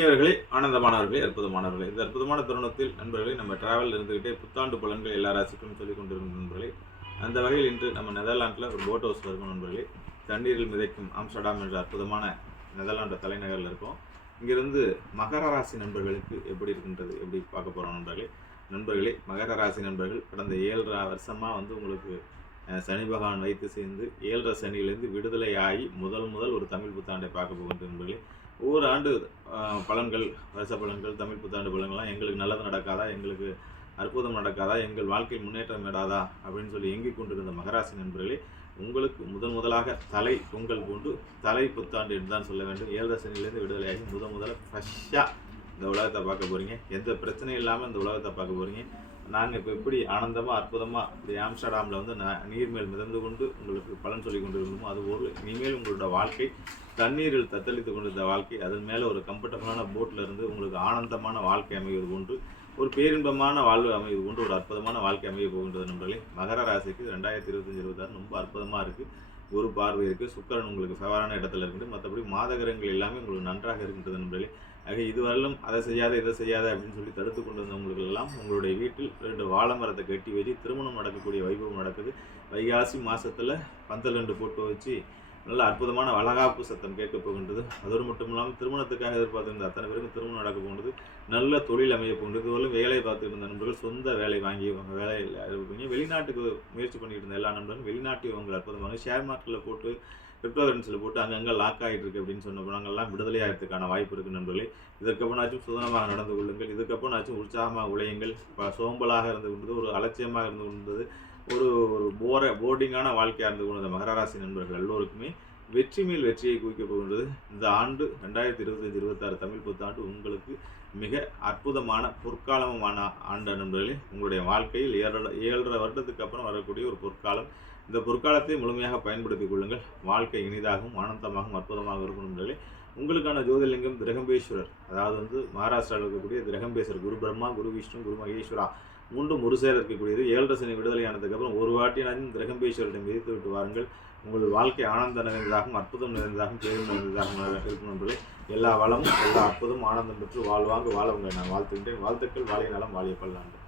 இனியவர்களே, ஆனந்தமானவர்களே, அற்புதமானவர்களே, இந்த அற்புதமான தருணத்தில் நண்பர்களே, நம்ம டிராவல் இருந்துகிட்டே புத்தாண்டு பலன்கள் எல்லா ராசிக்கும் சொல்லிக் கொண்டிருக்கும் நண்பர்களே. அந்த வகையில் இன்று நம்ம நெதர்லாண்டில் ஒரு போட் ஹவுஸில் இருக்கும் நண்பர்களே. தண்ணீரில் மிதக்கும் ஆம்ஸ்டர்டாம் என்ற அற்புதமான நெதர்லாண்டு தலைநகரில் இருக்கும். இங்கிருந்து மகர ராசி நண்பர்களுக்கு எப்படி இருக்கின்றது, எப்படி பார்க்க போகிறோம் நண்பர்களே. மகர ராசி நண்பர்கள் கடந்த 7.5 வருஷமாக உங்களுக்கு சனி பகவான் வைத்து சேர்ந்து 7.5 சனியிலேருந்து விடுதலை ஆகி முதல் ஒரு தமிழ் புத்தாண்டை பார்க்க போகின்ற நண்பர்களே. ஒவ்வொரு ஆண்டு பலன்கள், வருஷ பலன்கள், தமிழ் புத்தாண்டு பலன்கள்லாம் எங்களுக்கு நல்லது நடக்காதா, எங்களுக்கு அற்புதம் நடக்காதா, எங்கள் வாழ்க்கையில் முன்னேற்றம் விடாதா அப்படின்னு சொல்லி எங்கிக் கொண்டிருந்த மகராசி நண்பர்களே, உங்களுக்கு முதலாக தலை பொங்கல் போன்று தலை புத்தாண்டு என்று தான் சொல்ல வேண்டும். 7.5 சனியிலேருந்து விடுதலையாகி முதல்ல ஃப்ரெஷ்ஷாக இந்த உலகத்தை பார்க்க போகிறீங்க. எந்த பிரச்சனையும் இல்லாமல் இந்த உலகத்தை பார்க்க போகிறீங்க. நாங்கள் இப்போ எப்படி ஆனந்தமாக அற்புதமாக இப்படி ஆம்ஸ்டர்டாமில் நீர் மேல் மிதந்து கொண்டு உங்களுக்கு பலன் சொல்லி கொண்டு இருந்தோமோ, அதுபோல் இனிமேல் உங்களோட வாழ்க்கை தண்ணீரில் தத்தளித்து கொண்டிருந்த வாழ்க்கை அதன் மேலே ஒரு கம்ஃபர்டபுளான போட்டில் இருந்து உங்களுக்கு ஆனந்தமான வாழ்க்கை அமைவது கொண்டு, ஒரு பேரின்பமான வாழ்வு அமைவது கொண்டு ஒரு அற்புதமான வாழ்க்கை அமைய போகின்றது நண்பர்களே. மகர ராசிக்கு 2025-26 ரொம்ப அற்புதமாக இருக்குது. குரு பார்வை இருக்குது, சுக்கிரன் உங்களுக்கு ஃபேவரான இடத்துல இருக்குது. மற்றபடி மாதகிரகங்கள் எல்லாமே உங்களுக்கு நன்றாக இருக்கின்றது நண்பர்களே. ஆக இதுவரையிலும் அதை செய்யாத இதை செய்யாத அப்படின்னு சொல்லி தடுத்து கொண்டு வந்தவங்களுக்கு எல்லாம் உங்களுடைய வீட்டில் 2 வாழை மரத்தை கட்டி வச்சு திருமணம் நடக்கக்கூடிய வைபவம் நடக்குது. வைகாசி மாதத்தில் பந்தல் 2 போட்டு வச்சு நல்ல அற்புதமான வளகாப்பு சத்தம் கேட்க போகின்றது. அதோடு மட்டும் இல்லாமல் திருமணத்துக்காக எதிர்பார்த்திருந்த அத்தனை பேருக்கு திருமணம் நடக்க போகின்றது. நல்ல தொழில் அமைய போகின்றது. இதுவரையும் வேலை பார்த்துட்டு இருந்த நண்பர்கள் சொந்த வேலை வாங்கி வேலையில் இருப்பீங்க. வெளிநாட்டுக்கு முயற்சி பண்ணிட்டு இருந்த எல்லா நண்பர்களும் வெளிநாட்டு இவங்க அற்புதமாக ஷேர் மார்க்கெட்டில் போட்டு கிரிப்டோ கரன்சியில் போட்டு அங்கங்கே லாக் ஆகிட்டு இருக்கு அப்படின்னு சொன்ன பணங்கள்லாம் விடுதலை ஆகிறதுக்கான வாய்ப்பு இருக்குது நண்பர்களே. இதற்கப்புறம்னாச்சும் சுதந்திரமாக நடந்து கொள்ளுங்கள். இதுக்கப்புறம்னாச்சும் உற்சாகமாக உழையுங்கள். இப்போ சோம்பலாக இருந்து கொண்டது, ஒரு அலட்சியமாக இருந்து கொண்டது, ஒரு போர்டிங்கான வாழ்க்கையாக இருந்து கொண்டது மகர ராசி நண்பர்கள் எல்லோருக்குமே வெற்றி மேல் வெற்றியை குவிக்கப் போகின்றது. இந்த ஆண்டு 2025-26 தமிழ் புத்தாண்டு உங்களுக்கு மிக அற்புதமான பொற்காலமான ஆண்டு நண்பர்களே. உங்களுடைய வாழ்க்கையில் 7.5 வருடத்துக்கு அப்புறம் வரக்கூடிய ஒரு பொற்காலம். இந்த பொற்காலத்தை முழுமையாக பயன்படுத்திக் கொள்ளுங்கள். வாழ்க்கை இனிதாகவும் ஆனந்தமாகவும் அற்புதமாக இருக்கும் நண்பர்களே. உங்களுக்கான ஜோதிர்லிங்கம் திரகம்பேஸ்வரர், அதாவது மகாராஷ்டிராவில் இருக்கக்கூடிய திரகம்பேஸ்வரர், குரு பிரம்மா, குரு விஷ்ணு, குரு மகேஸ்வரா மூன்றும் ஒரு சேர இருக்கக்கூடியது. 7.5 சனி விடுதலையானதுக்கு அப்புறம் ஒரு வாட்டினாலும் திரகம்பேஸ்வரிடம் விதித்து விட்டு வாருங்கள். உங்கள் வாழ்க்கை ஆனந்த நிறைந்ததாகவும் அற்புதம் நிறைந்ததாகவும் பேரும் நிறைந்ததாகவும் இருக்கும் நண்பர்களே. எல்லா வளமும், எல்லா அற்புதமும், ஆனந்தம் பெற்று வாழ்வாங்க வாழ உங்களை நான் வாழ்த்துகின்றேன். வாழ்த்துக்கள். வாழை நலம், வாழிய பல்லாண்டு.